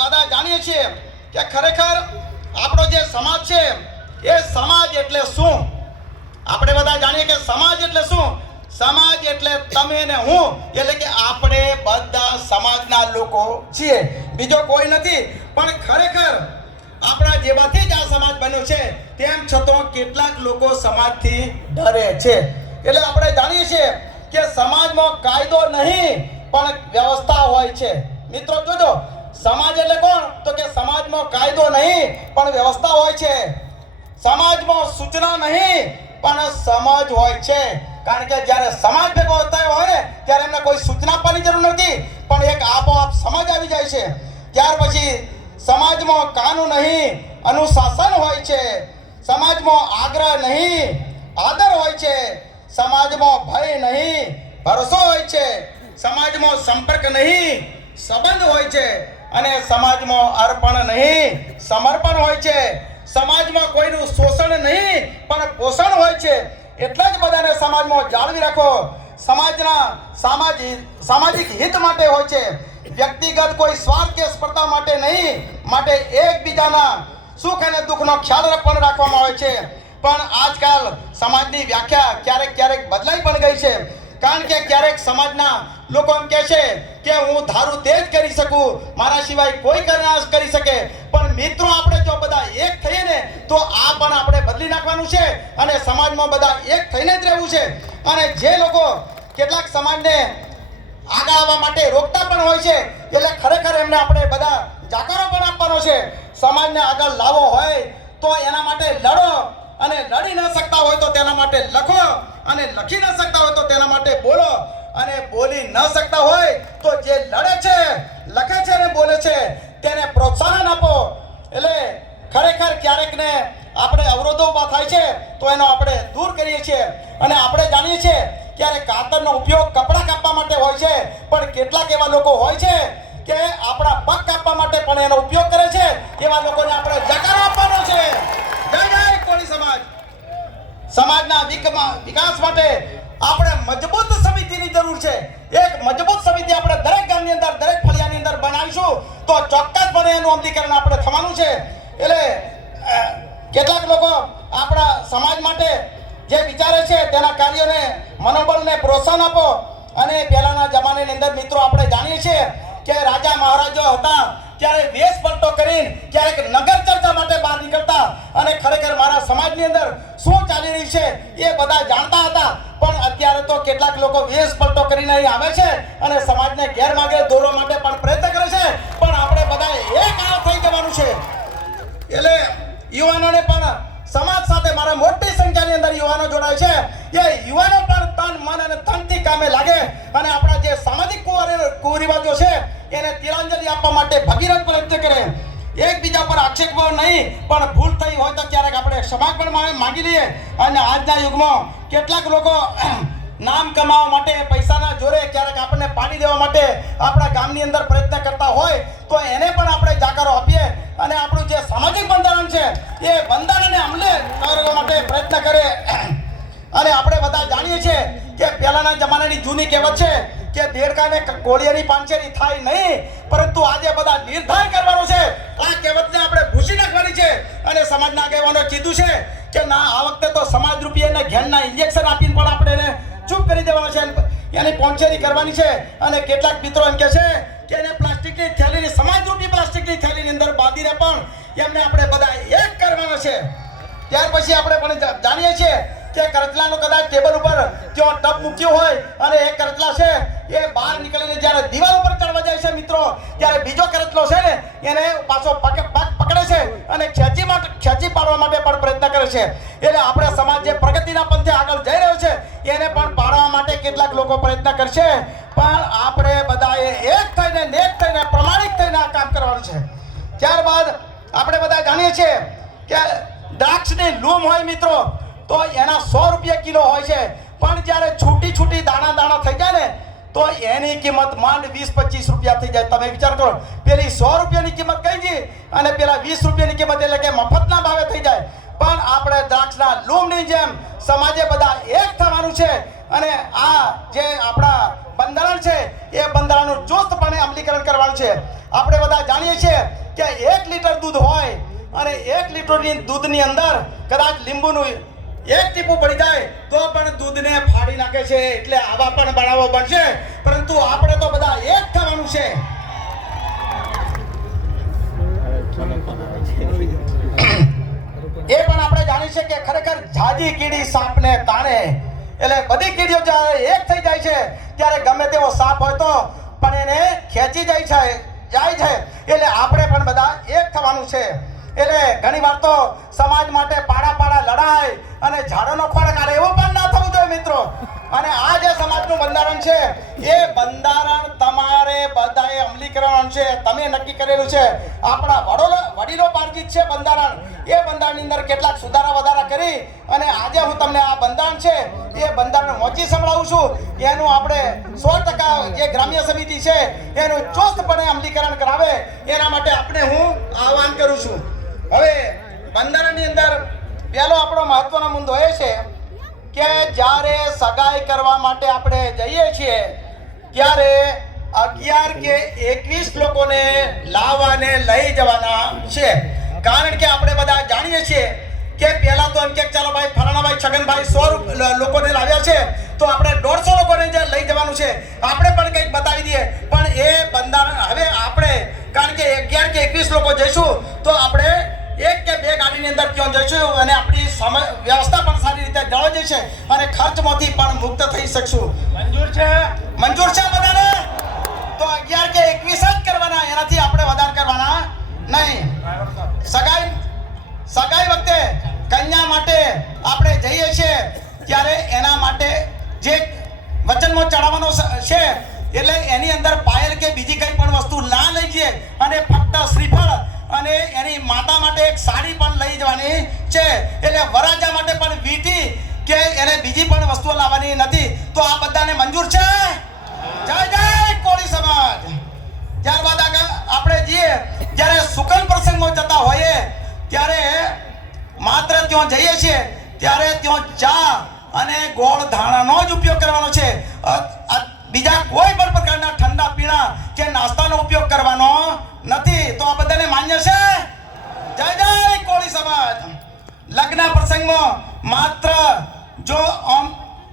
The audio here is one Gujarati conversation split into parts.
બધા જાણીએ છીએ કે ખરેખર આપણો જે સમાજ છે એ સમાજ એટલે શું? આપણે બધા જાણીએ કે સમાજ એટલે શું? સમાજ એટલે તમે ને હું, એટલે કે આપણે બધા સમાજના લોકો છીએ, બીજો કોઈ નથી. પણ ખરેખર આપણા જેવાથી જ આ સમાજ બન્યો છે, તેમ છતાં કેટલાક લોકો સમાજથી ડરે છે. એટલે આપણે જાણીએ છીએ કે સમાજમાં કાયદો નહીં પણ વ્યવસ્થા હોય છે. મિત્રો જોજો, સમાજ એટલે કોણ? તો કે સમાજમાં કાયદો નહીં પણ વ્યવસ્થા હોય છે. સમાજમાં સૂચના નહીં પણ સમજ હોય છે. કારણ કે જ્યારે સમાજ ભેગો થયો હોય ને ત્યારે એમને કોઈ સૂચના આપવાની જરૂર નથી, પણ એક આપોઆપ સમજ આવી જાય છે. ત્યાર પછી સમાજમાં કાનૂન નહીં અનુશાસન હોય છે. સમાજમાં આગ્રહ નહીં આદર હોય છે. સમાજમાં ભય નહીં ભરોસો હોય છે. સમાજમાં સંપર્ક નહીં સંબંધ હોય છે. અને સમાજમાં અર્પણ નહીં સમર્પણ હોય છે. સમાજમાં કોઈનું શોષણ નહીં પણ પોષણ હોય છે. એટલા જ બધાને સમાજમાં જાળવી રાખો. સમાજના સામાજિક હિત માટે હોય છે, વ્યક્તિગત કોઈ સ્વાર્થ કે સ્પર્ધા માટે નહીં. માટે એકબીજાના સુખ અને દુઃખનો ખ્યાલ પણ રાખવામાં આવે છે. પણ આજકાલ સમાજની વ્યાખ્યા ક્યારેક બદલાઈ પણ ગઈ છે. કારણ કે ક્યારેક સમાજના લોકો એમ કહે છે કે હું ધારું તે જ કરી શકું, મારા સિવાય કોઈ ના કરી શકે. પણ મિત્રો, આપણે જો બધા એક થઈએ ને તો આ પણ આપણે બદલી નાખવાનું છે અને સમાજમાં બધા એક થઈને જ રહેવું છે. અને જે લોકો કેટલાક સમાજને આગળ આવવા માટે રોકતા પણ હોય છે, એટલે ખરેખર એમને આપણે બધા જાકારો પણ આપવાનો છે. સમાજને આગળ લાવવો હોય તો એના માટે લડો, અને લડી ન શકતા હોય તો તેના માટે લખો, અને લખી ન શકતા હોય તો તેના માટે બોલો, અને બોલી ન શકતા હોય તો જે લડે છે, લખે છે અને બોલે છે તેને પ્રોત્સાહન આપો. એટલે ખરેખર ક્યારેક ને આપણે અવરોધો ઊભા થાય છે તો એનો આપણે દૂર કરીએ છીએ. અને આપણે જાણીએ છીએ ક્યારે કાતરનો ઉપયોગ કપડાં કાપવા માટે હોય છે, પણ કેટલાક એવા લોકો હોય છે કે આપણા પગ કાપવા માટે પણ એનો ઉપયોગ કરે છે. એવા લોકોને આપણે જકારો આપવાનો છે. જય જય કોળી સમાજ. સમાજના વિકાસ માટે આપણે મજબૂત સમિતિની જરૂર છે. એક મજબૂત સમિતિ આપણે દરેક ગામની અંદર, દરેક ફળિયાની અંદર બનાવીશું તો ચોક્કસપણે એનું અમલીકરણ આપણે થવાનું છે. એટલે કેટલાક લોકો આપણા સમાજ માટે જે વિચારે છે તેના કાર્યોને મનોબળને પ્રોત્સાહન આપો. અને પહેલાના જમાનાની અંદર મિત્રો આપણે જાણીએ છીએ કે રાજા મહારાજા હતા ત્યારે વેશ પલટો કરીને ક્યારેક નગર ચર્ચા માટે બહાર નીકળતા, અને ખરેખર મારા સમાજની અંદર શું ચાલી રહ્યું છે એ બધા જાણતા હતા. પણ અત્યારે તો કેટલાક લોકો વેશ પલટો કરીને અહીં આવે છે અને સમાજને ગેરમાર્ગે દોરવા માટે પણ પ્રયત્ન કરે છે. પણ આપણે બધા એક થઈ જવાનું છે. એટલે યુવાનોને પણ સમાજ સાથે મારા મોટી સંખ્યાની અંદર યુવાનો જોડાય છે. એ યુવાનો પણ તન મન અને ધનથી કામે લાગે અને આપણા જે સામાજિક કુરિવાજો છે એને તિલાંજલિ આપવા માટે ભગીરથ પ્રયત્ન કરે. એકબીજા પર આક્ષેપો નહીં, પણ ભૂલ થઈ હોય તો ક્યારેક આપણે ક્ષમા પણ માંગી લઈએ. અને આજના યુગમાં કેટલાક લોકો નામ કમાવા માટે, પૈસાના જોરે ક્યારેક આપણને પાડી દેવા માટે આપણા ગામની અંદર પ્રયત્ન કરતા હોય તો એને પણ આપણે જાકારો આપીએ અને આપણું જે સામાજિક બંધારણ છે એ બંધારણને અમલે કરવા માટે પ્રયત્ન કરે. અને આપણે બધા જાણીએ છીએ કે પહેલાના જમાનાની જૂની કહેવત છે કે દેડકાને કોળિયાની પાંચેરી થાય નહીં, પરંતુ આજે બધા નિર્ધાર કરવાનો છે. આ કહેવતને આપણે ભૂસી નાખવાની છે. અને સમાજના આગેવાનોએ કીધું છે કે ના, આ વખતે તો સમાજ રૂપિયાને ઘેરના ઇન્જેક્શન આપીને પણ આપણે એને ચૂપ કરી દેવાનો છે, એની પંચેરી કરવાની છે. અને કેટલાક મિત્રો એમ કહે છે કે એને પ્લાસ્ટિકની થેલીની, સમાજ રૂપી પ્લાસ્ટિકની થેલીની અંદર બાંધીને પણ એમને આપણે બધા એક કરવાનો છે. ત્યાર પછી આપણે પણ જાણીએ છીએ કે કરચલાનો કદાચ ટેબલ ઉપર ત્યાં ટબ મૂક્યો હોય અને એક કરચલા છે એ બહાર નીકળીને જ્યારે દિવાલ ઉપર ચડવા જાય છે મિત્રો, ત્યારે બીજો કરચલો છે ને એને પાછો પકડે છે અને ખેંચી પાડવા માટે પણ પ્રયત્ન કરે છે. એટલે આપણે સમાજ જે પ્રગતિના પંથે આગળ જઈ રહ્યો છે એને પણ પાડવા માટે કેટલાક લોકો પ્રયત્ન કરશે. પણ આપણે બધાએ એક થઈને, નેક થઈને, પ્રમાણિક થઈને આ કામ કરવાનું છે. ત્યારબાદ આપણે બધા જાણીએ છીએ કે દ્રાક્ષની લૂમ હોય મિત્રો તો એના 100 રૂપિયા કિલો હોય છે. પણ જ્યારે છૂટી દાણા થઈ જાય ને તો એની કિંમત માંડ 20-25 રૂપિયા થઈ જાય. તમે વિચાર કરો, પેલી 100 રૂપિયાની કિંમત કઈ છે અને પેલા 20 રૂપિયાની કિંમત, એટલે કે મફતના ભાવે થઈ જાય. પણ આપણે દ્રાક્ષના લૂમની જેમ સમાજે બધા એક થવાનું છે અને આ જે આપણા બંધારણ છે એ બંધારણનું ચુસ્તપણે અમલીકરણ કરવાનું છે. આપણે બધા જાણીએ છીએ કે 1 લીટર દૂધ હોય અને 1 લીટરની દૂધની અંદર કદાચ લીંબુનું 1 ટીપું પડી જાય તો પણ દૂધને ફાડી નાખે છે. એટલે આવા પણ બનાવો બનશે, પરંતુ આપણે તો બધા એક થવાનું છે. એ પણ આપણે જાણીએ છીએ કે ખરેખર જાજી કીડી સાપને તાણે, એટલે બધી કીડીઓ જ્યારે એક થઈ જાય છે ત્યારે ગમે તેવો સાપ હોય તો પણ એને ખેંચી જાય છે. એટલે આપણે પણ બધા એક થવાનું છે. એટલે ઘણી વાર તો સમાજ માટે પાડા લડાય અને ઝાડોનો ખોળ કાઢે એવું પણ ના થવું જોઈએ મિત્રો. અને આ જે સમાજનું બંધારણ છે એ બંધારણ તમારે બધાએ અમલીકરણ છે, તમે નક્કી કરેલું છે. આપણા વડીલો પાર્જિત છે બંધારણ. એ બંધારણની અંદર કેટલાક સુધારા વધારા કરી અને આજે હું તમને આ બંધારણ છે એ બંધારણ વાંચી સંભળાવું છું. એનું આપણે 100% જે ગ્રામ્ય સમિતિ છે એનું ચોસ્તપણે અમલીકરણ કરાવે એના માટે આપણે હું આહવાન કરું છું. હવે બંધારણની અંદર પહેલો આપણો મહત્વનો મુદ્દો એ છે કે જ્યારે સગાઈ કરવા માટે આપણે જઈએ છીએ ત્યારે 11 કે 21 લોકોને લાવવાને લઈ જવાના છે. કારણ કે આપણે બધા જાણીએ છીએ કે પહેલા તો એમ કે ચાલો ભાઈ ફલાણાભાઈ છગનભાઈ 100 લોકોને લાવ્યા છે તો આપણે 150 લોકોને જે લઈ જવાનું છે આપણે પણ કંઈક બતાવી દઈએ. પણ એ બંધારણ હવે આપણે કારણ કે 11 કે 21 લોકો જઈશું તો આપણે 1 કે 2 ગાડીની અંદર ક્યાં જઈશું અને આપણી વ્યવસ્થા પણ સારી રીતે જળવાઈ જશે અને ખર્ચમાંથી પણ મુક્ત થઈ શકશું. મંજૂર છે બધાને? તો 11 કે 21 જ કરવાના, એનાથી આપણે વધારે કરવાના નહીં. સગાઈ વખતે કન્યા માટે આપણે જઈએ છીએ ત્યારે એના માટે જે વચનમાં ચડાવવાનો છે એટલે એની અંદર પાયલ કે બીજી કંઈ પણ વસ્તુ ના લઈ જઈએ અને ફક્ત શ્રીફળ અને એની માતા માટે એક સાડી પણ લઈ જવાની છે. એટલે વરાજા માટે પણ વીંટી કે એને બીજી પણ વસ્તુઓ લાવવાની નથી. તો આ બધાને મંજૂર છે? જય જય કોળી સમાજ. ત્યારબાદ આપણે જઈએ જ્યારે સુકન પ્રસંગમાં જતા હોઈએ ત્યારે માત્ર ત્યાં જઈએ છીએ ત્યારે ત્યાં ચા અને ગોળ ધાણાનો જ ઉપયોગ કરવાનો છે. બીજા કોઈ પણ પ્રકારના ઠંડા પીણા કે નાસ્તાનો ઉપયોગ કરવાનો નથી. તો આ બધાને માન્ય છે? જય જય કોળી સમાજ. લગ્ન પ્રસંગમાં માત્ર જો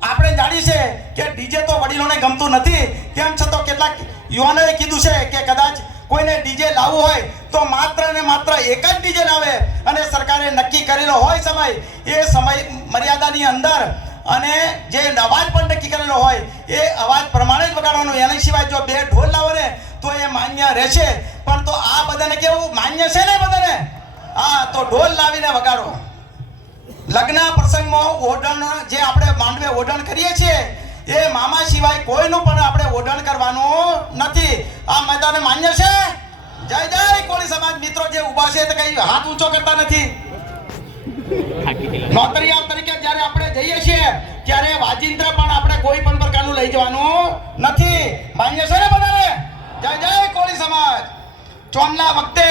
આપણે જાણીએ છીએ કે ડીજે તો વડીલોને ગમતું નથી, તેમ છતાં કેટલાક યુવાનોએ કીધું છે કે કદાચ કોઈને ડીજે લાવવું હોય તો માત્ર ને માત્ર એક જ ડીજે લાવે અને સરકારે નક્કી કરેલો હોય સમય, એ સમય મર્યાદાની અંદર અને જે અવાજ પણ નક્કી કરેલો હોય એ અવાજ પ્રમાણે જ વગાડવાનો. એના સિવાય જો 2 ઢોલ લાવો ને તો એ માન્ય રહેશે. પણ તો આ બધાને કેવું માન્ય છે ને બધાને? હા, તો ઢોલ લાવીને વગાડો. લગ્ન પ્રસંગમાં ઓઢણ જે આપણે માંડવે ઓઢણ કરીએ છીએ એ મામા સિવાય કોઈનું પણ આપણે ઓઢણ કરવાનું નથી. આ મેદાને માન્ય છે? જય જય કોળી સમાજ. મિત્રો જે ઊભા છે તે કઈ હાથ ઊંચો કરતા નથી. નોકરિયાત તરીકે જ્યારે આપણે જઈએ છીએ ત્યારે વાજિંત્ર પણ આપણે કોઈ પણ પ્રકારનું લઈ જવાનું નથી. માન્ય છે ને બધાને? જય જય કોળી સમાજ. ચોનલા વખતે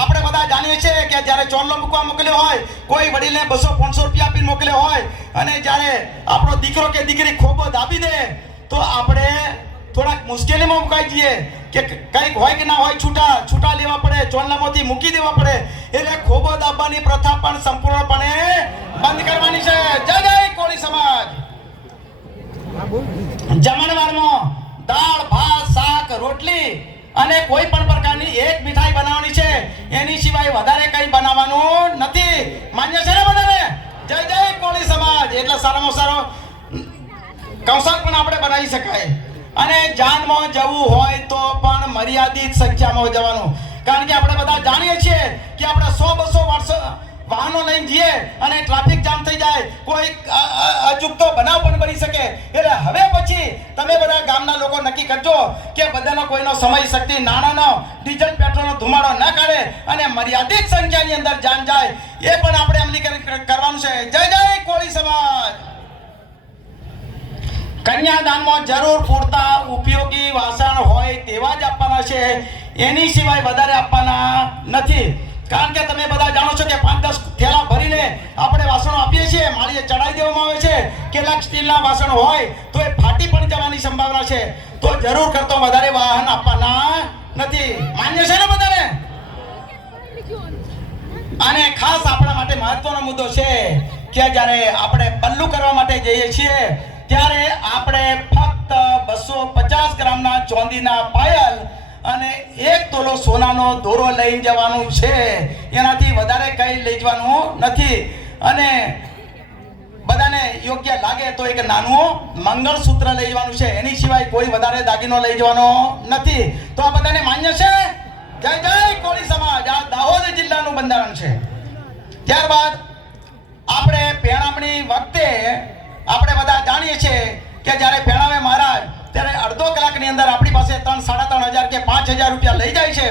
આપણે બધા જાણીએ છીએ કે જ્યારે ચોનલો મૂકવા મોકલ્યો હોય, કોઈ વડીલને 200-500 રૂપિયા આપીને મોકલ્યો હોય અને જ્યારે આપણો દીકરો કે દીકરી ખોબો દાબી દે તો આપણે થોડાક મુશ્કેલીમાં મુકાઈ જઈએ કે કંઈક હોય કે ના હોય છૂટા લેવા પડે, ચોનલામાંથી મૂકી દેવા પડે. એટલે ખોબો દાબવાની પ્રથા પણ સંપૂર્ણપણે બંધ કરવાની છે. જય જય કોળી સમાજ. જમણવારમાં દાળ ભાત શાક રોટલી અને કોઈ પણ પ્રકારની એક મીઠાઈ બનાવવાની છે, એની સિવાય વધારે કંઈ બનાવવાનું નથી. માન્ય છે ને બધાને? જય જય કોળી સમાજ. એટલે સારામાં સારો કંસાર પણ આપણે બનાવી શકાય. અને જાનમાં જવું હોય તો પણ મર્યાદિત સંખ્યામાં જવાનું. કારણ કે આપણે બધા જાણીએ છીએ કે આપણે 100-200 વાહનો લઈને જઈએ અને ટ્રાફિક જામ થઈ જાય, કોઈ અચૂકતો બનાવ પણ બની શકે. એટલે હવે પછી તમે બધા ગામના લોકો નક્કી કરજો કે બધાનો કોઈનો સમય શક્તિ નાણાંનો ડીઝલ પેટ્રોલનો ધુમાડો ન કાઢે અને મર્યાદિત સંખ્યાની અંદર જાન જાય. એ પણ આપણે અમલીકરણ કરવાનું છે. જય જય કોળી સમાજ. કન્યાદાનમાં જરૂર પૂરતા ઉપયોગી વાસણ હોય તેવા જ આપવાના છે, એની સિવાય વધારે આપવાના નથી. કારણ કે તમે બધા જાણો છો કે 5-10 થેલા ભરીને આપણે વાસણો આપીએ છીએ, માળીએ ચડાવી દેવામાં આવે છે. કેટલાક સ્ટીલના વાસણો હોય તો એ ફાટી પણ જવાની સંભાવના છે. તો જરૂર કરતો વધારે વાહન આપવાના નથી. માન્ય છે ને બધાને? અને ખાસ આપણા માટે મહત્વનો મુદ્દો છે કે જ્યારે આપણે પલ્લું કરવા માટે જઈએ છીએ ત્યારે આપણે ફક્ત 250 ગ્રામના ચોંદીના પાયલ અને 1 તોલો સોનાનો દોરો લઈને જવાનું છે. એનાથી વધારે કંઈ લઈ જવાનું નથી. અને બધાને યોગ્ય લાગે તો એક નાનું મંગળસૂત્ર લઈ જવાનું છે. એની સિવાય કોઈ વધારે દાગીનો લઈ જવાનો નથી. તો આ બધાને માન્ય છે? જય જય કોળી સમાજ. આ દાહોદ જિલ્લાનું બંધારણ છે. ત્યારબાદ આપણે પેણામણી વખતે આપણે બધા જાણીએ છીએ કે જ્યારે પેણાવે મહારાજ ત્યારે અડધો કલાકની અંદર આપણી પાસે 3,500 કે 5,000 રૂપિયા લઈ જાય છે.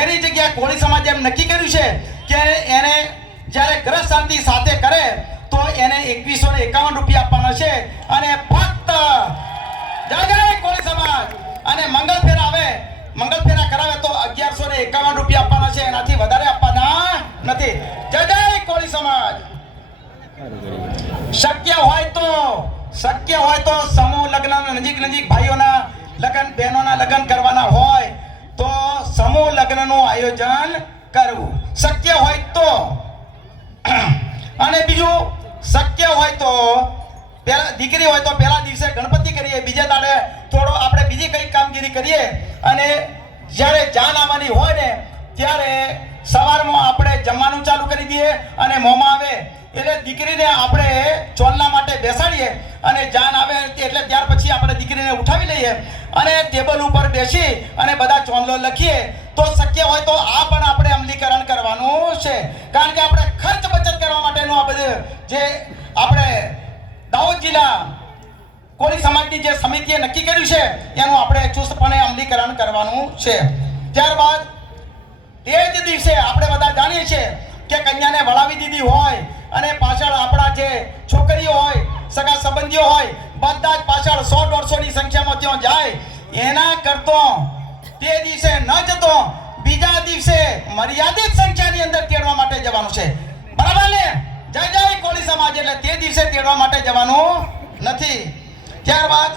એની જગ્યાએ કોળી સમાજે એમ નક્કી કર્યું છે કે એને જ્યારે ગ્રહ શાંતિ સાથે કરે તો એને 2151 રૂપિયા આપવાના છે. અને ફક્ત જય જય કોળી સમાજ. અને મંગળફેરા આવે, મંગળફેરા કરાવે તો 1151 રૂપિયા આપવાના છે. એનાથી વધારે આપવાના નથી. જય જય કોળી સમાજ. શક્ય હોય તો સમૂહ લગ્ન, નજીક ભાઈઓના લગ્ન, બહેનોના લગ્ન કરવાના હોય તો સમૂહ લગ્નનું આયોજન કરવું શક્ય હોય તો. અને બીજું શક્ય હોય તો પહેલા દીકરી હોય તો પહેલા દિવસે ગણપતિ કરીએ, બીજા દાડે થોડો આપણે બીજી કઈ કામગીરી કરીએ. અને જ્યારે જાન આવવાની હોય ને ત્યારે સવારમાં આપણે જમવાનું ચાલુ કરી દઈએ અને મોંમાં આવે એટલે દીકરીને આપણે ચોલના માટે બેસાડીએ અને જાન આવે એટલે ત્યાર પછી આપણે દીકરીને ઉઠાવી લઈએ અને ટેબલ ઉપર બેસી અને બધા ચોંદલો લખીએ. તો શક્ય હોય તો આ પણ આપણે અમલીકરણ કરવાનું છે. કારણ કે આપણે ખર્ચ બચત કરવા માટેનું આ બધું જે આપણે દાહોદ જિલ્લા કોળી સમાજની જે સમિતિએ નક્કી કર્યું છે એનું આપણે ચુસ્તપણે અમલીકરણ કરવાનું છે. ત્યારબાદ એ જ દિવસે આપણે બધા જાણીએ છીએ કે કન્યાને વળાવી દીધી હોય અને પાછળ આપણા જે છોકરીઓ હોય, સગા સંબંધીઓ હોય, બધા જ પાછળ 100-150ની સંખ્યામાં ત્યાં જાય. એના કરતો તે દિવસે ન જતો બીજા દિવસે મર્યાદિત સંખ્યાની અંદર તેડવા માટે જવાનું છે. બરાબર ને? જય જય કોળી સમાજ. એટલે તે દિવસે તેડવા માટે જવાનું નથી. ત્યારબાદ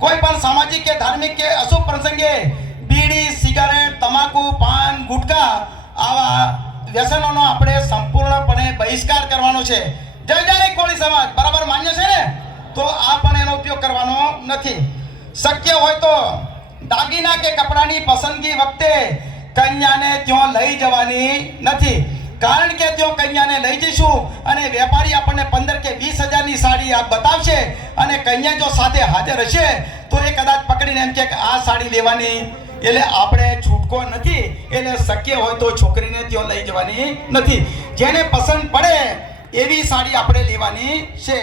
કોઈ પણ સામાજિક કે ધાર્મિક કે અશુભ પ્રસંગે બીડી, સિગારેટ, તમાકુ, પાન, ગુટકા આવા વ્યસનોનો આપણે સંપૂર્ણપણે બહિષ્કાર કરવાનો છે. જય જય કોળી સમાજ. બરાબર માન્ય છે ને? તો આ પણ એનો ઉપયોગ કરવાનો નથી. શક્ય હોય તો દાગીના કે કપડાની પસંદગી વખતે કન્યાને ત્યાં લઈ જવાની નથી. કારણ કે ત્યાં કન્યાને લઈ જઈશું અને વેપારી આપણને 15 કે 20,000ની સાડી આ બતાવશે અને કન્યા જો સાથે હાજર હશે તો એ કદાચ પકડીને એમ કે આ સાડી લેવાની, એટલે આપણે છૂટકો નથી. એટલે શક્ય હોય તો છોકરીને ત્યાં લઈ જવાની નથી. જેને પસંદ પડે એવી સાડી આપણે લેવાની છે.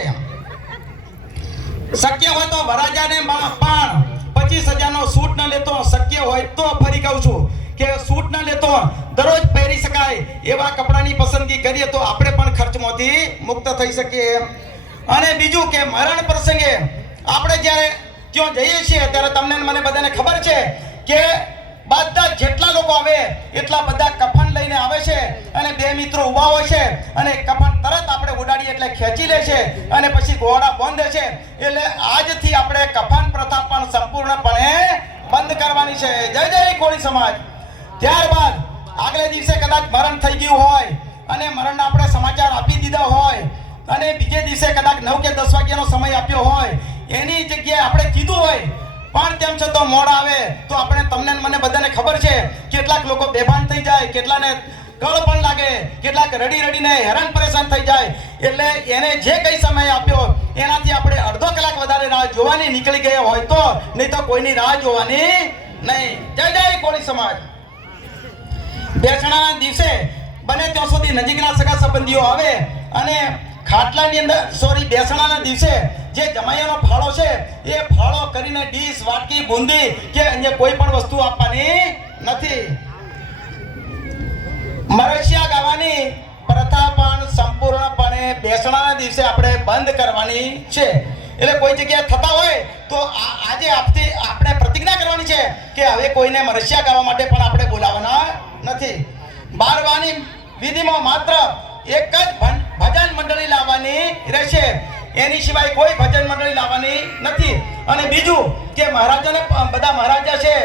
શક્ય હોય તો વરરાજાને પણ 25,000નો સૂટ ન લેતો. શક્ય હોય તો ફરી કહું છું કે સૂટ ન લેતો, દરરોજ પહેરી શકાય એવા કપડાની પસંદગી કરીએ તો આપણે પણ ખર્ચમાંથી મુક્ત થઈ શકીએ. અને બીજું કે મરણ પ્રસંગે આપણે જ્યારે ત્યાં જઈએ છીએ ત્યારે તમને મને બધાને ખબર છે કે બધા જેટલા લોકો આવે એટલા બધા કફન લઈને આવે છે અને બે મિત્રો ઊભા હોય છે અને કફન તરત આપણે ઉડાડીએ એટલે ખેંચી લે છે અને પછી ઘોડા બંધ છે. એટલે આજથી આપણે કફન પ્રથા પણ સંપૂર્ણપણે બંધ કરવાની છે. જય જય કોળી સમાજ. ત્યારબાદ આગલે દિવસે કદાચ મરણ થઈ ગયું હોય અને મરણના આપણે સમાચાર આપી દીધા હોય અને બીજે દિવસે કદાચ 9 કે 10 વાગ્યાનો સમય આપ્યો હોય, એની જગ્યાએ આપણે કીધું હોય પણ તેમ છતાં મોડા આવે તો આપણે તમને મને બધાને ખબર છે કેટલાક લોકો બેભાન થઈ જાય, કેટલાને ગળ પણ લાગે, કેટલાક રડીને હેરાન પરેશાન થઈ જાય. એટલે એને જે કઈ સમય આપ્યો એનાથી આપણે અડધો કલાક વધારે રાહ જોવાની નીકળી ગયા હોય તો, નહીં તો કોઈની રાહ જોવાની નહીં. જય જય કોળી સમાજ. બેસણાના દિવસે બને ત્યાં સુધી નજીકના સગા સંબંધીઓ આવે અને ખાટલાની અંદર બેસણાના દિવસે જે જમાઈયાનો ફાળો છે એ ફાળો કરીને ડીશ, વાટકી, બુંદી કે અન્ય કોઈ પણ વસ્તુ આપવાની નથી. મરશિયા ગાવાની પ્રથા પણ સંપૂર્ણપણે બેસણાના દિવસે આપણે બંધ કરવાની છે. એટલે કોઈ જગ્યાએ થતા હોય તો આજે આપણે પ્રતિજ્ઞા કરવાની છે કે હવે કોઈને મરશિયા ગાવા માટે પણ આપણે બોલાવવાના નથી. બારવાની વિધિમાં માત્ર એક જ ભજન મંડળી લાવવાની રહેશે. એની સિવાય કોઈ ભજન મંડળી લાવવાની નથી. અને બીજું કે મહારાજાને બધા મહારાજા છે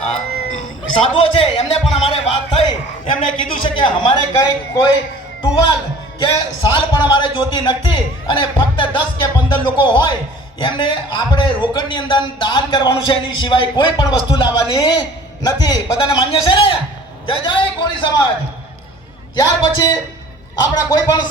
સાધુઓ છે એમને પણ અમારે વાત થઈ, એમને કીધું છે કે અમારે કઈ કોઈ ટુવાલ કે સાલ પણ અમારે જોતી નથી અને ફક્ત 10 કે 15 લોકો હોય એમને આપણે રોકડની અંદર દાન કરવાનું છે, એની સિવાય કોઈ પણ વસ્તુ લાવવાની નથી. બધાને માન્ય છે ને? જય જય કોળી સમાજ. ત્યાર પછી આપણા કોઈ પણ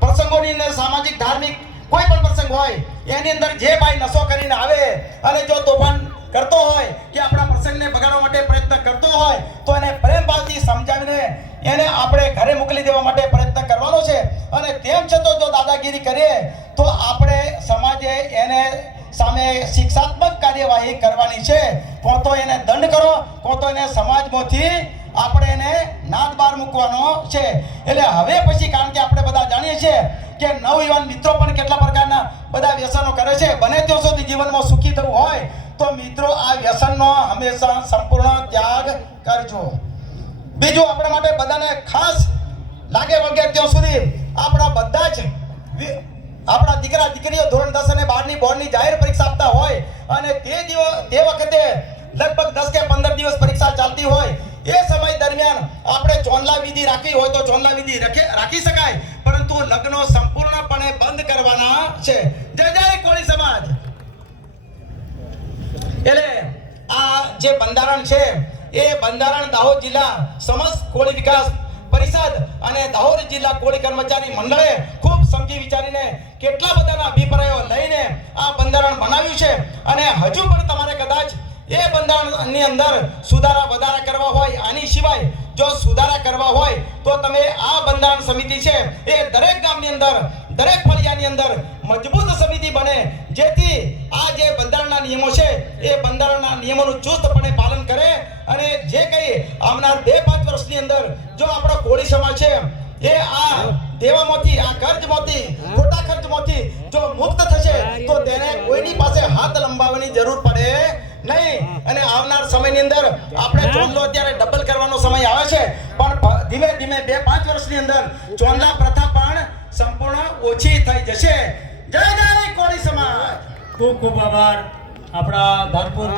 પ્રસંગોની અંદર સામાજિક ધાર્મિક કોઈ પણ પ્રસંગ હોય એની અંદર જે ભાઈ નશો કરીને આવે અને જો તોફાન કરતો હોય કે આપણા પ્રસંગને બગાડવા માટે પ્રયત્ન કરતો હોય તો એને પ્રેમ ભાવથી સમજાવીને એને આપણે ઘરે મોકલી દેવા માટે પ્રયત્ન કરવાનો છે. અને તેમ છતાં જો દાદાગીરી કરીએ તો આપણે સમાજે એને સામે શિક્ષાત્મક કાર્યવાહી કરવાની છે. કોણ તો એને દંડ કરો, કોણ તો એને સમાજમાંથી આપણે એને નાદ બહાર મૂકવાનો છે. એટલે હવે પછી કારણ કે આપણે બધા જાણીએ છીએ કે નવયુવાન મિત્રો પણ કેટલા પ્રકારના બધા વ્યસનો કરે છે. બને ત્યાં સુધી જીવનમાં સુખી થવું હોય તો મિત્રો આ વ્યસનનો હંમેશા સંપૂર્ણ ત્યાગ કરજો. બીજું આપણા માટે બધાને ખાસ લાગે વગે ત્યાં સુધી આપણા બધા જ આપણા દીકરા દીકરીઓ ધોરણ 10 અને 12ની બોર્ડની જાહેર પરીક્ષા આપતા હોય અને તે વખતે લગભગ 10 કે 15 દિવસ પરીક્ષા ચાલતી હોય એ સમય દરમિયાન આપણે ચોંદલા વિધિ રાખી હોય તો ચોંદલા વિધિ રાખી શકાય, પરંતુ લગ્નો સંપૂર્ણપણે બંધ કરવાના છે. જય જય કોળી સમાજ. એટલે આ જે બંધારણ છે એ બંધારણ દાહોદ જિલ્લા સમસ્ત કોળી વિકાસ પરિષદ અને દાહોદ જિલ્લા કોળી કર્મચારી મંડળે ખૂબ સમજી વિચારીને કેટલા બધાના અભિપ્રાયો લઈને આ બંધારણ બનાવ્યું છે. અને હજુ પણ તમારે કદાચ એ બંધારણની અંદર સુધારા વધારા કરવા હોય, આની સિવાય જો સુધારા કરવા હોય તો તમે આ બંધારણ સમિતિ છે એ દરેક ગામની અંદર દરેક ફળિયાની અંદર મજબૂત સમિતિ બને, જેથી આ જે બંધારણના નિયમો છે એ બંધારણના નિયમોનું ચુસ્તપણે પાલન કરે અને જે કંઈ આવનાર 2-5 વર્ષની અંદર જો આપણો કોળી સમાજ છે એ આ દેવામાંથી આ કર્જમાંથી ખોટા ખર્ચમાંથી જો મુક્ત થશે તો તેને કોઈની પાસે હાથ લંબાવવાની જરૂર પડે નહીં. અને આવનાર સમયની અંદર આપણે ચોંદલો અત્યારે ડબલ કરવાનો સમય આવે છે, પણ ધીમે ધીમે 2-5 વર્ષની અંદર ચોંદલા પ્રથા પણ સંપૂર્ણ ઓછી થઈ જશે. જય જય કોળી સમાજ. ખૂબ ખૂબ આભાર આપણા ધારપુર